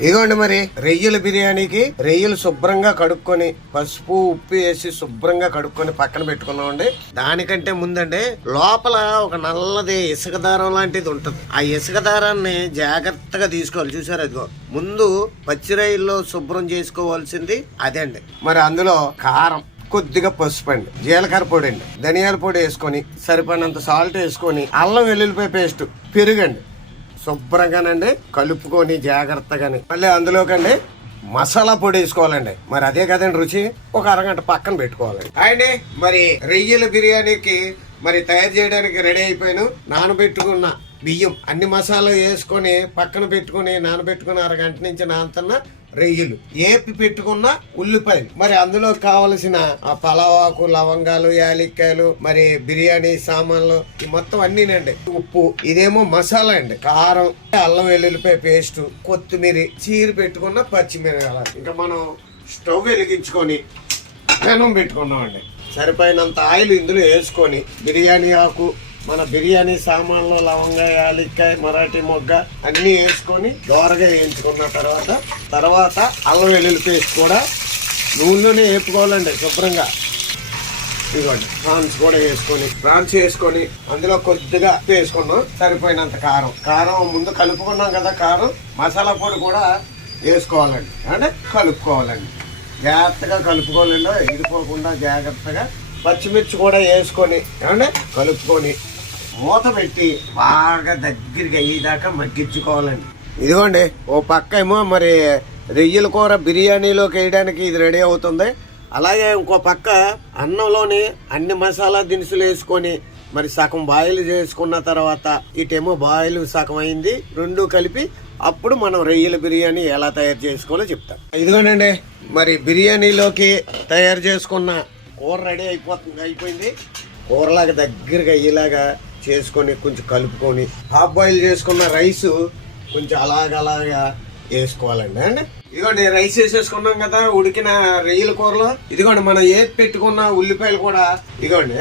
ఇదిగోండి మరి రొయ్యల బిర్యానీకి రొయ్యలు శుభ్రంగా కడుక్కొని పసుపు ఉప్పు వేసి శుభ్రంగా కడుక్కొని పక్కన పెట్టుకున్నామండి. దానికంటే ముందండి లోపల ఒక నల్లది ఇసుక దారం లాంటిది ఉంటుంది. ఆ ఇసుక దారాన్ని జాగ్రత్తగా తీసుకోవాలి. చూసారు, అదిగో ముందు పచ్చి రొయ్యల్లో శుభ్రం చేసుకోవాల్సింది అదే అండి. మరి అందులో కారం, కొద్దిగా పసుపు అండి, జీలకర్ర పొడి అండి, ధనియాల పొడి వేసుకొని సరిపడినంత సాల్ట్ వేసుకొని అల్లం వెల్లుల్లిపాయ పేస్ట్, పెరుగండి శుభ్రంగానండి కలుపుకొని జాగ్రత్తగాని మళ్ళీ అందులోకండి మసాలా పొడి వేసుకోవాలండి. మరి అదే కదండి రుచి. ఒక అరగంట పక్కన పెట్టుకోవాలండి. అండి మరి రొయ్యల బిర్యానీకి మరి తయారు చేయడానికి రెడీ అయిపోయాను. నానబెట్టుకున్న బియ్యం అన్ని మసాలా వేసుకొని పక్కన పెట్టుకుని నానబెట్టుకుని అరగంట నుంచి నానుతున్న రొయ్యలు, ఏపి పెట్టుకున్న ఉల్లిపాయలు, మరి అందులో కావలసిన పలావాకు, లవంగాలు, యాలక్కాయలు, మరి బిర్యానీ సామాన్లు ఈ మొత్తం అన్నీనండి. ఉప్పు, ఇదేమో మసాలా అండి, కారం, అల్లం వెల్లుల్లిపాయ పేస్ట్, కొత్తిమీర, చీర పెట్టుకున్న పచ్చిమిరపకాయలు. ఇంకా మనం స్టవ్ వెలిగించుకొని పెనం పెట్టుకున్నామండి. సరిపోయినంత ఆయిల్ ఇందులో వేసుకొని బిర్యానీ ఆకు, మన బిర్యానీ సామాన్లు, లవంగా, యాలక్కాయ, మరాఠీ మొగ్గ అన్నీ వేసుకొని దోరగా వేయించుకున్న తర్వాత అల్లం వెల్లుల్లి పేస్ట్ కూడా నూనెలోనే వేపుకోవాలండి శుభ్రంగా. ఇదిగోండి ప్రాన్స్ కూడా వేసుకొని అందులో కొద్దిగా వేసుకున్నాం. సరిపోయినంత కారం ముందు కలుపుకున్నాం కదా, కారం మసాలా పొడి కూడా వేసుకోవాలండి. అంటే కలుపుకోవాలండి, జాగ్రత్తగా కలుపుకోవాలండి, ఇడిపోకుండా జాగ్రత్తగా. పచ్చిమిర్చి కూడా వేసుకొని ఏమంటే కలుపుకొని మూత పెట్టి బాగా దగ్గరికి అయ్యేదాకా మగ్గించుకోవాలండి. ఇదిగోండి ఓ పక్క ఏమో మరి రొయ్యల కూర బిర్యానీలోకి వేయడానికి ఇది రెడీ అవుతుంది. అలాగే ఇంకో పక్క అన్నంలోని అన్ని మసాలా దినుసులు వేసుకొని మరి సగం బాయిల్ చేసుకున్న తర్వాత ఇటేమో బాయిల్ సగం అయింది, రెండు కలిపి అప్పుడు మనం రొయ్యల బిర్యానీ ఎలా తయారు చేసుకోవాలో చెప్తాం. ఇదిగోనండి మరి బిర్యానీలోకి తయారు చేసుకున్న కూర రెడీ అయిపోయింది. కూరలాగా దగ్గరగా అయ్యేలాగా చేసుకొని కొంచెం కలుపుకొని హాఫ్ బాయిల్ చేసుకున్న రైస్ కొంచెం అలాగా వేసుకోవాలండి. అండి ఇదిగోండి రైస్ వేసేసుకున్నాం కదా ఉడికిన రొయ్యల కూరలో. ఇదిగోండి మనం ఏది పెట్టుకున్న ఉల్లిపాయలు కూడా ఇదిగోండి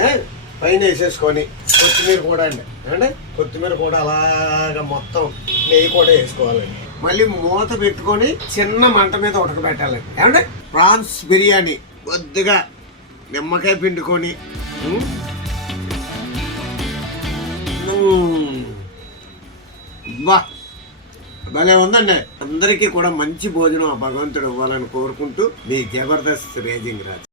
పైన వేసేసుకొని కొత్తిమీర కూడా అండి కొత్తిమీర కూడా అలాగా మొత్తం నెయ్యి కూడా వేసుకోవాలండి. మళ్ళీ మూత పెట్టుకొని చిన్న మంట మీద ఉడకబెట్టాలండి. ఏమంటే ప్రాన్స్ బిర్యానీ కొద్దిగా నిమ్మకాయ పిండుకొని బా భలే ఉందండి. అందరికీ కూడా మంచి భోజనం ఆ భగవంతుడు ఇవ్వాలని కోరుకుంటూ మీ జబర్దస్త్ రేజింగ్ రాజ్.